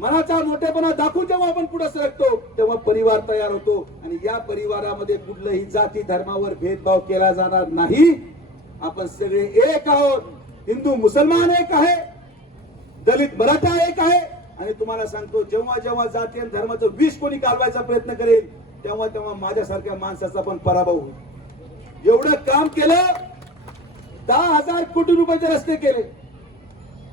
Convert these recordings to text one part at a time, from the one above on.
मनाचा मोठेपणा दाखवून जेव्हा आपण पुढे सरकतो तेव्हा परिवार तयार होतो. आणि या परिवारामध्ये कुठलंही जाती धर्मावर भेदभाव केला जाणार नाही. आपण सगळे एक आहोत. हिंदू मुसलमान एक आहे. दलित मराठा एक आहे. आणि तुम्हाला सांगतो जेव्हा जेव्हा जाती आणि धर्माचं विष कोणी कालवायचा प्रयत्न करेल तेव्हा तेव्हा माझ्यासारख्या माणसाचा पण पराभव होईल. एवढं काम केलं दहा हजार कोटी रुपयाचे रस्ते केले.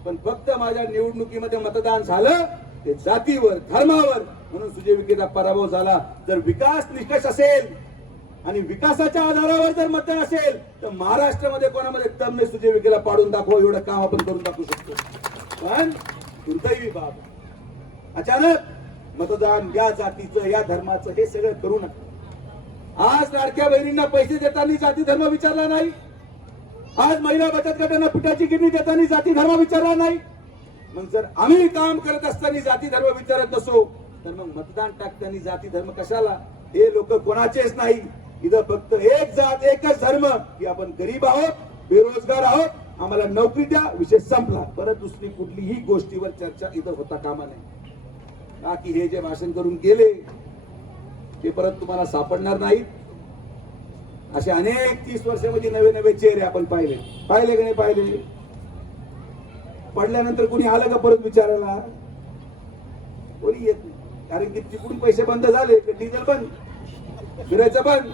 पण फक्त माझ्या निवडणुकीमध्ये मतदान झालं. ते जातीवर धर्मावर म्हणून सुजय विखेचा पराभव झाला. जर विकास निकष असेल आणि विकासाच्या आधारावर जर मतदान असेल तर महाराष्ट्रामध्ये कोणामध्ये तमने सुजय विखेला पाडून दाखवा एवढं काम आपण करून दाखवू शकतो. पण दुर्दैवी बाब अचानक मतदान या जातीचं या धर्माचं हे सगळं करू नका. आज लाडक्या बहिणींना पैसे देताना जाती धर्म विचारला नाही. आज महिला बचत गटांना पिठाची गिरणी देताना जाती धर्म विचारला नाही. मग जर आम्ही काम करत असताना जाती धर्म विचारत नसो तर मग मतदान टाकताना जाती धर्म कशाला? हे लोक कोणाचेच नाही. इथं फक्त एक जात एकच धर्म की आपण गरीब आहोत बेरोजगार आहोत आम्हाला नोकरी द्या विषय संपला. परत दुसरी कुठलीही गोष्टीवर चर्चा इथं होता कामा नाही बाकी हे जे भाषण करून गेले ते परत तुम्हाला सापडणार नाहीत. असे अनेक तीस वर्षामध्ये नवे नवे चेहरे आपण पाहिले. पाहिले की नाही पाहिले? पडल्यानंतर कोणी आलं का परत विचारायला? कोणी येत नाही. कारण की तिकडून पैसे बंद झाले की डिझेल बंद फिरायचं बंद.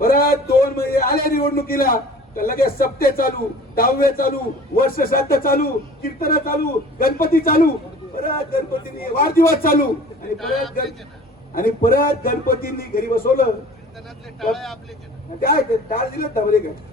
परत दोन महिने आले निवडणुकीला तर लगेच सप्ते चालू दहावे चालू वर्ष श्राद्ध चालू कीर्तन चालू गणपती चालू. परत गणपतींनी वाढदिवस चालू. आणि परत आणि परत गणपतींनी घरी बसवलं. कीर्तनातले टाळे आपले त्या टाळ दिलं काय